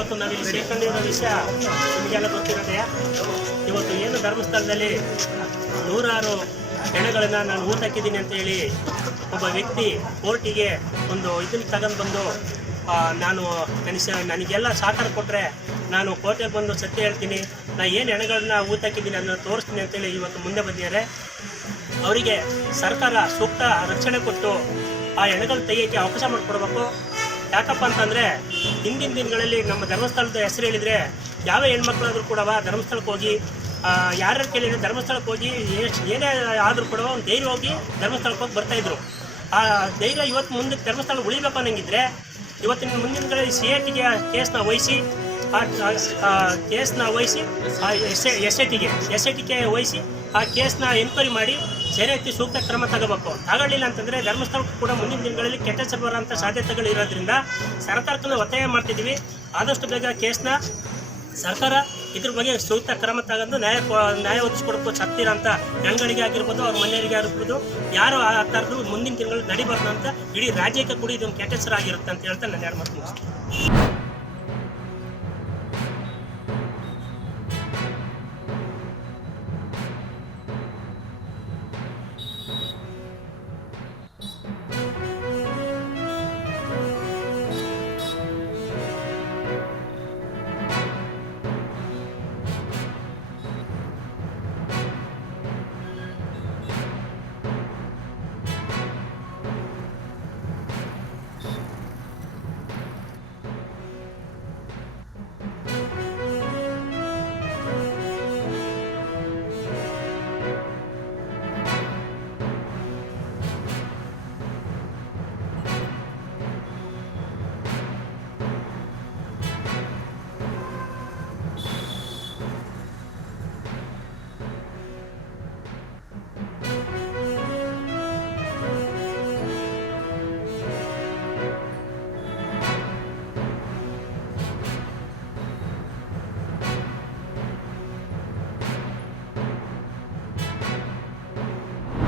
ಇವತ್ತು ನಾವಿಲ್ಲಿ ಸೇರ್ಕೊಂಡಿರೋ ವಿಷಯ ನಿಮಗೆಲ್ಲ ಗೊತ್ತಿರೋದೆ. ಇವತ್ತು ಏನು ಧರ್ಮಸ್ಥಳದಲ್ಲಿ 106 ಹೆಣಗಳನ್ನು ನಾನು ಊಟ ಹಾಕಿದ್ದೀನಿ ಅಂತೇಳಿ ಒಬ್ಬ ವ್ಯಕ್ತಿ ಕೋರ್ಟಿಗೆ ಒಂದು ಇದನ್ನು ತಗೊಂಡು ಬಂದು ನಾನು ನನಗೆಲ್ಲ ಸಹಕಾರ ಕೊಟ್ಟರೆ ನಾನು ಕೋರ್ಟಿಗೆ ಬಂದು ಸತ್ಯ ಹೇಳ್ತೀನಿ, ನಾನು ಏನು ಹೆಣಗಳನ್ನ ಊಟ ಹಾಕಿದ್ದೀನಿ ಅದನ್ನು ತೋರಿಸ್ತೀನಿ ಅಂತೇಳಿ ಇವತ್ತು ಮುಂದೆ ಬಂದಿದ್ದಾರೆ. ಅವರಿಗೆ ಸರ್ಕಾರ ಸೂಕ್ತ ರಕ್ಷಣೆ ಕೊಟ್ಟು ಆ ಹೆಣಗಳು ತೆಗೆಯೋಕ್ಕೆ ಅವಕಾಶ ಮಾಡಿಕೊಡ್ಬೇಕು. ಯಾಕಪ್ಪ ಅಂತಂದರೆ ಹಿಂದಿನ ದಿನಗಳಲ್ಲಿ ನಮ್ಮ ಧರ್ಮಸ್ಥಳದ ಹೆಸರು ಹೇಳಿದರೆ ಯಾವ ಹೆಣ್ಮಕ್ಳಾದರೂ ಕೂಡ ಧರ್ಮಸ್ಥಳಕ್ಕೆ ಹೋಗಿ ಯಾರ್ಯಾರು ಕೇಳಿದರೆ ಧರ್ಮಸ್ಥಳಕ್ಕೆ ಹೋಗಿ ಏನೇ ಆದರೂ ಕೂಡ ಒಂದು ಧೈರ್ಯ ಹೋಗಿ ಧರ್ಮಸ್ಥಳಕ್ಕೆ ಹೋಗಿ ಬರ್ತಾಯಿದ್ರು. ಆ ಧೈರ್ಯ ಇವತ್ತು ಮುಂದೆ ಧರ್ಮಸ್ಥಳ ಉಳಿಬೇಕು ಅನ್ನಂಗಿದ್ರೆ ಇವತ್ತಿನ ಮುಂದಿನ ದಿನಗಳಲ್ಲಿ CITಗೆ ಕೇಸ್ನ ವಹಿಸಿ ಎಸ್ ಐ ಟಿಗೆ ವಹಿಸಿ ಆ ಕೇಸ್ನ ಎನ್ಕ್ವೈರಿ ಮಾಡಿ ಸರಿಯಾಗಿ ಸೂಕ್ತ ಕ್ರಮ ತಗೋಬೇಕು. ತಗೊಳ್ಳಿಲ್ಲ ಅಂತಂದರೆ ಧರ್ಮಸ್ಥಳಕ್ಕೂ ಕೂಡ ಮುಂದಿನ ದಿನಗಳಲ್ಲಿ ಕೆಟ್ಟ ಹೆಸರು ಬರೋಂಥ ಸಾಧ್ಯತೆಗಳು ಇರೋದ್ರಿಂದ ಸರ್ಕಾರಕ್ಕೆ ಒತ್ತಾಯ ಮಾಡ್ತಿದ್ದೀವಿ. ಆದಷ್ಟು ಬೇಗ ಕೇಸ್ನ ಸರ್ಕಾರ ಇದ್ರ ಬಗ್ಗೆ ಸೂಕ್ತ ಕ್ರಮ ತಗೊಂಡು ನ್ಯಾಯ ಒದಗಿಸ್ಕೊಡಬೇಕು. ಸತ್ತಿರೋಂಥ ಹೆಣ್ಗಳಿಗೆ ಆಗಿರ್ಬೋದು, ಅವ್ರ ಮನೆಯವರಿಗೆ ಆಗಿರ್ಬೋದು, ಯಾರು ಆ ಥರದ್ದು ಮುಂದಿನ ದಿನಗಳಲ್ಲಿ ನಡಿಬಾರ್ದು ಅಂತ ಇಡೀ ರಾಜ್ಯಕ್ಕೆ ಕೂಡ ಇದೊಂದು ಕೆಟ್ಟ ಹೆಸರು ಆಗಿರುತ್ತೆ ಅಂತ ಹೇಳ್ತಾ ನಾನು 2 ಮಾತು ಮುಗಿಸ್ತೀನಿ.